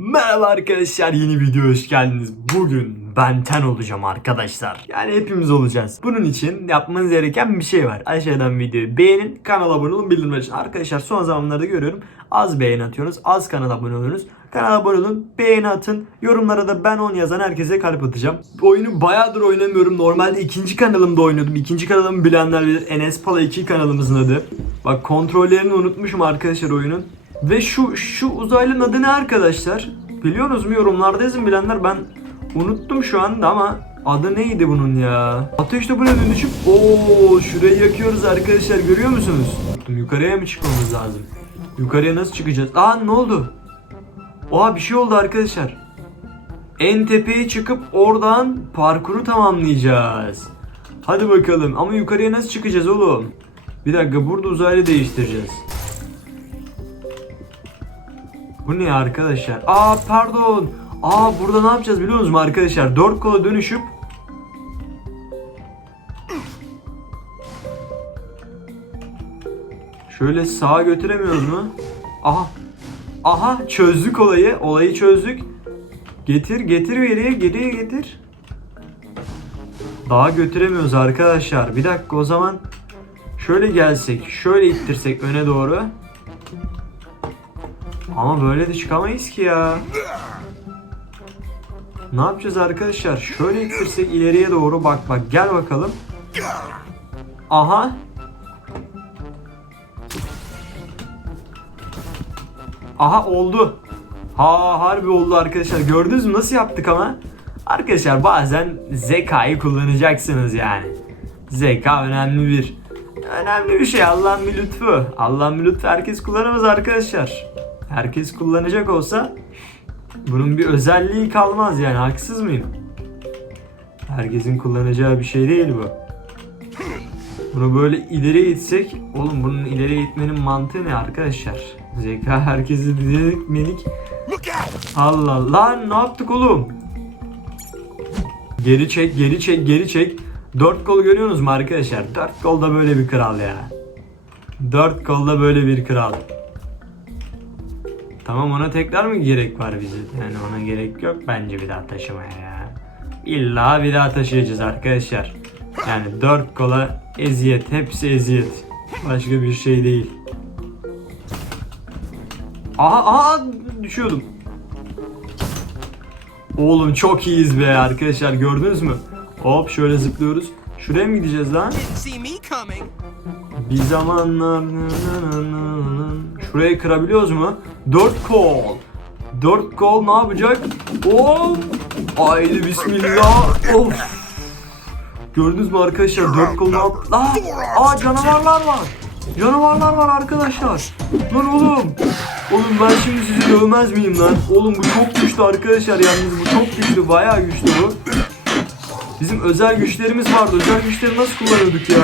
Merhaba arkadaşlar yeni videoya hoş geldiniz. Bugün ben ten olacağım arkadaşlar. Yani hepimiz olacağız. Bunun için yapmanız gereken bir şey var. Aşağıdan videoyu beğenin, kanala abone olun, bildirimler için. Arkadaşlar son zamanlarda görüyorum az beğeni atıyorsunuz, az kanala abone oluyorsunuz. Kanala abone olun, beğeni atın. Yorumlara da ben 10 yazan herkese kalp atacağım. Oyunu bayağıdır oynamıyorum. Normalde ikinci kanalımda oynuyordum. İkinci kanalımı bilenler bilir. Enes Pala 2 kanalımızın adı. Bak kontrollerini unutmuşum arkadaşlar oyunun. Ve şu şu uzaylının adı ne arkadaşlar? Biliyorsunuz mu yorumlarda yazın bilenler ben unuttum şu anda ama adı neydi bunun ya? Ateş topuna dönüşüp ooo şurayı yakıyoruz arkadaşlar görüyor musunuz? Yukarıya mı çıkmamız lazım? Yukarıya nasıl çıkacağız? Aa ne oldu? Oha bir şey oldu arkadaşlar. En tepeye çıkıp oradan parkuru tamamlayacağız. Hadi bakalım ama yukarıya nasıl çıkacağız oğlum? Bir dakika burada uzaylı değiştireceğiz. Bu ne arkadaşlar? Aa pardon. Aa burada ne yapacağız biliyor musunuz arkadaşlar? Dört kola dönüşüp Şöyle sağa götüremiyoruz mu? Aha. Aha çözdük olayı. Olayı çözdük. Getir getir geriye geriye getir. Daha götüremiyoruz arkadaşlar. Bir dakika o zaman şöyle gelsek, şöyle ittirsek öne doğru. Ama böyle de çıkamayız ki ya. Ne yapacağız arkadaşlar? Şöyle ittirsek ileriye doğru bak bak gel bakalım. Aha. Aha oldu. Ha harbi oldu arkadaşlar. Gördünüz mü nasıl yaptık ama? Arkadaşlar bazen zekayı kullanacaksınız yani. Zeka önemli bir önemli bir şey. Allah'ın bir lütfu. Allah'ın bir lütfu herkes kullanamaz arkadaşlar. Herkes kullanacak olsa bunun bir özelliği kalmaz yani haksız mıyım? Herkesin kullanacağı bir şey değil bu. Bunu böyle ileriye itsek, oğlum bunun ileriye itmenin mantığı ne arkadaşlar? Zeka herkesi Allah Allah. lan ne yaptık oğlum? Geri çek, geri çek, geri çek. Dört kol görüyorsunuz mu arkadaşlar? Dört kolda böyle bir kral ya. Dört kolda böyle bir kral. Tamam ona tekrar mı gerek var bize? Yani ona gerek yok bence bir daha taşımaya ya. İlla bir daha taşıyacağız arkadaşlar. Yani dört kola eziyet, hepsi eziyet. Başka bir şey değil. Aha aha düşüyordum. Oğlum çok iyiyiz be arkadaşlar gördünüz mü? Hop şöyle zıplıyoruz. Şuraya mı gideceğiz lan? Bir zamanlar Şurayı kırabiliyoruz mu? 4 kol. 4 kol ne yapacak? Hop! Haydi bismillah. Of! Gördünüz mü arkadaşlar? 4 kol ne yap? Aa, aa canavarlar var. Canavarlar var arkadaşlar. Lan oğlum. Oğlum ben şimdi sizi dövmez miyim lan? Oğlum bu çok güçlü arkadaşlar yalnız bu çok güçlü bayağı güçlü bu. Bizim özel güçlerimiz vardı. Özel güçleri nasıl kullanıyorduk ya?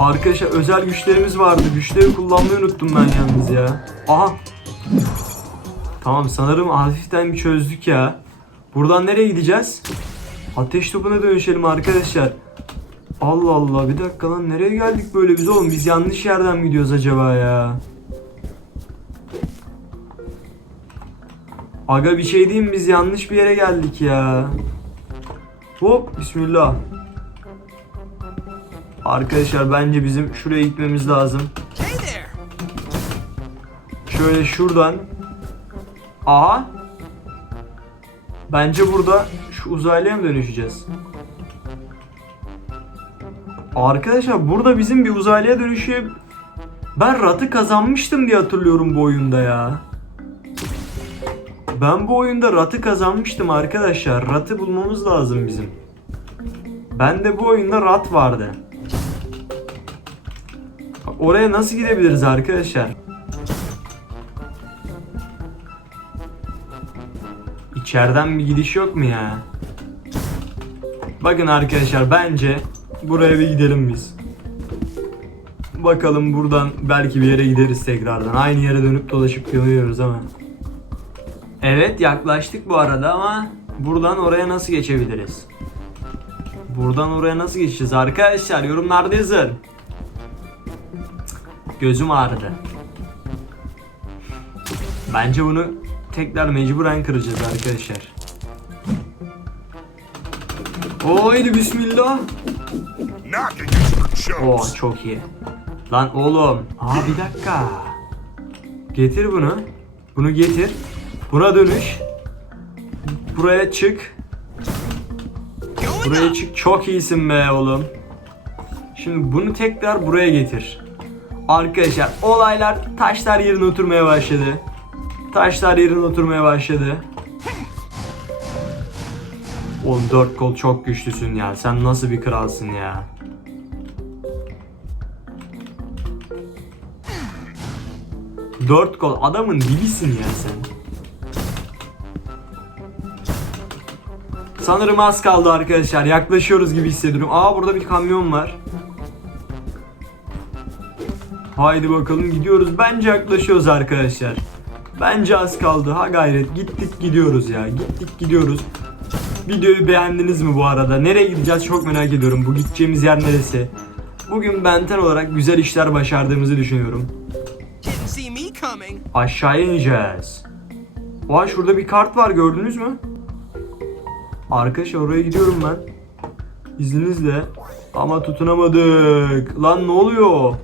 Arkadaşlar özel güçlerimiz vardı. Güçleri kullanmayı unuttum ben yalnız ya. Aha. Tamam sanırım hafiften bir çözdük ya. Buradan nereye gideceğiz? Ateş topuna dönüşelim arkadaşlar. Allah Allah bir dakika lan nereye geldik böyle biz oğlum biz yanlış yerden mi gidiyoruz acaba ya? Aga bir şey diyeyim biz yanlış bir yere geldik ya. Hop bismillah. Arkadaşlar bence bizim şuraya gitmemiz lazım. Şöyle şuradan. Aha. Bence burada şu uzaylıya mı dönüşeceğiz? Arkadaşlar burada bizim bir uzaylıya dönüşüyor. Ben ratı kazanmıştım diye hatırlıyorum bu oyunda ya. Ben bu oyunda ratı kazanmıştım arkadaşlar. Ratı bulmamız lazım bizim. Bende bu oyunda rat vardı. Oraya nasıl gidebiliriz arkadaşlar? İçeriden bir gidiş yok mu ya? Bakın arkadaşlar bence buraya bir gidelim biz. Bakalım buradan belki bir yere gideriz tekrardan. Aynı yere dönüp dolaşıp dönüyoruz ama. Evet yaklaştık bu arada ama buradan oraya nasıl geçebiliriz? Buradan oraya nasıl geçeceğiz arkadaşlar yorumlarda yazın. Gözüm ağrıdı. Bence bunu tekrar mecburen kıracağız arkadaşlar. Haydi bismillah. Chumps. çok iyi. Lan oğlum. Aa bir dakika. Getir bunu. Bunu getir. Buna dönüş. Buraya çık. Buraya çık. Çok iyisin be oğlum. Şimdi bunu tekrar buraya getir. Arkadaşlar olaylar taşlar yerine oturmaya başladı. Taşlar yerine oturmaya başladı. Oğlum dört kol çok güçlüsün ya. Sen nasıl bir kralsın ya. Dört kol adamın dibisin ya sen. Sanırım az kaldı arkadaşlar. Yaklaşıyoruz gibi hissediyorum. Aa burada bir kamyon var. Haydi bakalım gidiyoruz. Bence yaklaşıyoruz arkadaşlar. Bence az kaldı. Ha gayret. Gittik gidiyoruz ya. Gittik gidiyoruz. Videoyu beğendiniz mi bu arada? Nereye gideceğiz çok merak ediyorum. Bu gideceğimiz yer neresi? Bugün benten olarak güzel işler başardığımızı düşünüyorum. Aşağıya ineceğiz. Vay şurada bir kart var gördünüz mü? Arkadaşlar oraya gidiyorum ben. İzninizle. Ama tutunamadık. Lan ne oluyor?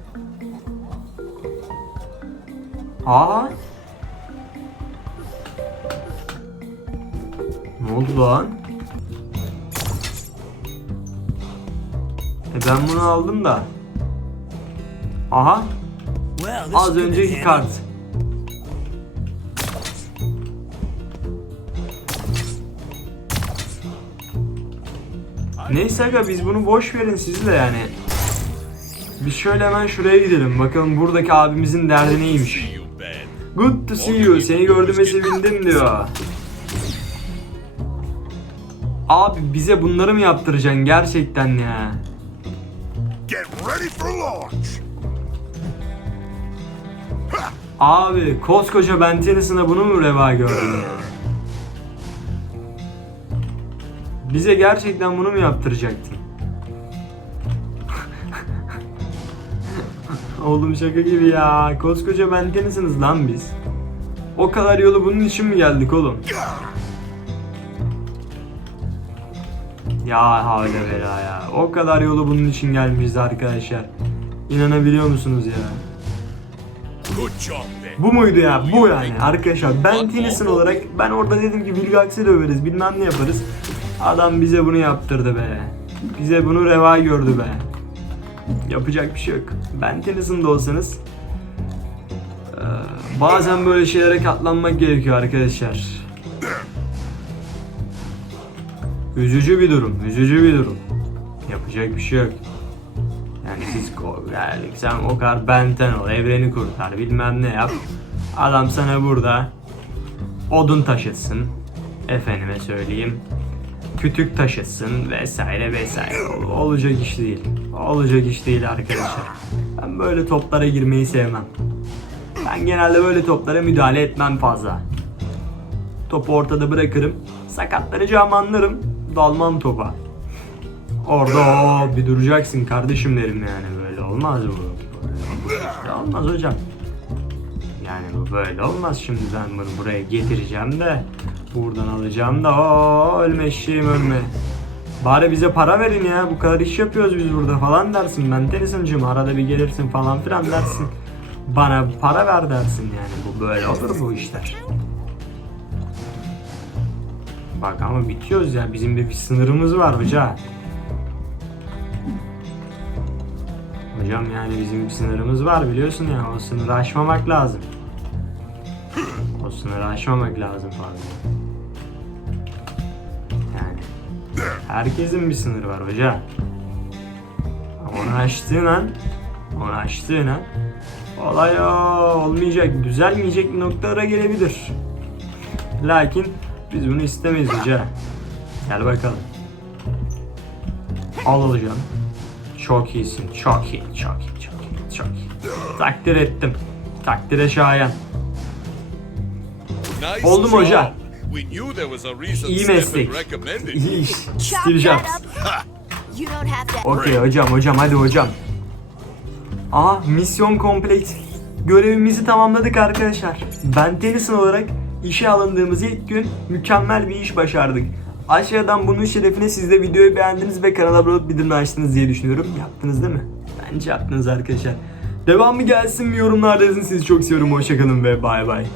Aa. Ne oldu lan? E ben bunu aldım da. Aha. Az önceki kart. Neyse aga biz bunu boş verin sizle yani. Biz şöyle hemen şuraya gidelim. Bakalım buradaki abimizin derdi neymiş. Good to see you. Seni gördüğüme sevindim diyor. Abi bize bunları mı yaptıracaksın gerçekten ya? Get ready for launch. Abi koskoca Ben Tennyson'a bunu mu reva gördün ya? Bize gerçekten bunu mu yaptıracaktın? Oğlum şaka gibi ya. Koskoca Ben Tennyson'ız lan biz. O kadar yolu bunun için mi geldik oğlum? Ya havle bela ya. O kadar yolu bunun için gelmişiz arkadaşlar. İnanabiliyor musunuz ya? Bu muydu ya? Bu yani arkadaşlar. Ben Tennyson olarak ben orada dedim ki Vilgax'ı döveriz bilmem ne yaparız. Adam bize bunu yaptırdı be. Bize bunu reva gördü be. Yapacak bir şey yok. Ben Tennyson'da olsanız bazen böyle şeylere katlanmak gerekiyor arkadaşlar. Üzücü bir durum, üzücü bir durum. Yapacak bir şey yok. Yani siz yani sen o kadar benten ol, evreni kurtar, bilmem ne yap. Adam sana burada odun taşıtsın. Efendime söyleyeyim. Kütük taşıtsın vesaire vesaire. Ol- Olacak iş değil. Olacak iş değil arkadaşlar. Ben böyle toplara girmeyi sevmem. Ben genelde böyle toplara müdahale etmem fazla. Topu ortada bırakırım. Sakatlanacağımı anlarım. Dalmam topa. Orada bir duracaksın kardeşim derim yani böyle olmaz bu. Böyle olmaz hocam. Yani bu böyle olmaz şimdi ben bunu buraya getireceğim de buradan alacağım da o ölme eşeğim ölme. Bari bize para verin ya bu kadar iş yapıyoruz biz burada falan dersin ben Tennison'cım arada bir gelirsin falan filan dersin. Bana para ver dersin yani bu böyle olur bu işler. Bak ama bitiyoruz ya bizim bir sınırımız var hoca. Hocam yani bizim bir sınırımız var biliyorsun ya o sınırı aşmamak lazım. Sınırı aşmamak lazım fazla. Yani herkesin bir sınırı var hoca. Onu aştığın an, onu aştığın an olay o olmayacak, düzelmeyecek noktalara gelebilir. Lakin biz bunu istemeyiz hoca. Gel bakalım. Al hocam. Çok iyisin. Çok iyi. Çok iyi. Çok iyi. Çok iyi. Takdir ettim. Takdire şayan. Oldu mu job. hoca? We knew there was a reason İyi meslek. recommended İyi iş. Steve Jobs. Okey hocam hocam hadi hocam. Aha misyon complete. görevimizi tamamladık arkadaşlar. Ben Tennyson olarak işe alındığımız ilk gün mükemmel bir iş başardık. Aşağıdan bunun şerefine siz de videoyu beğendiniz ve kanala abone olup bildirim açtınız diye düşünüyorum. Yaptınız değil mi? Bence yaptınız arkadaşlar. Devamı gelsin mi yorumlarda yazın. Sizi çok seviyorum. Hoşçakalın ve bay bay.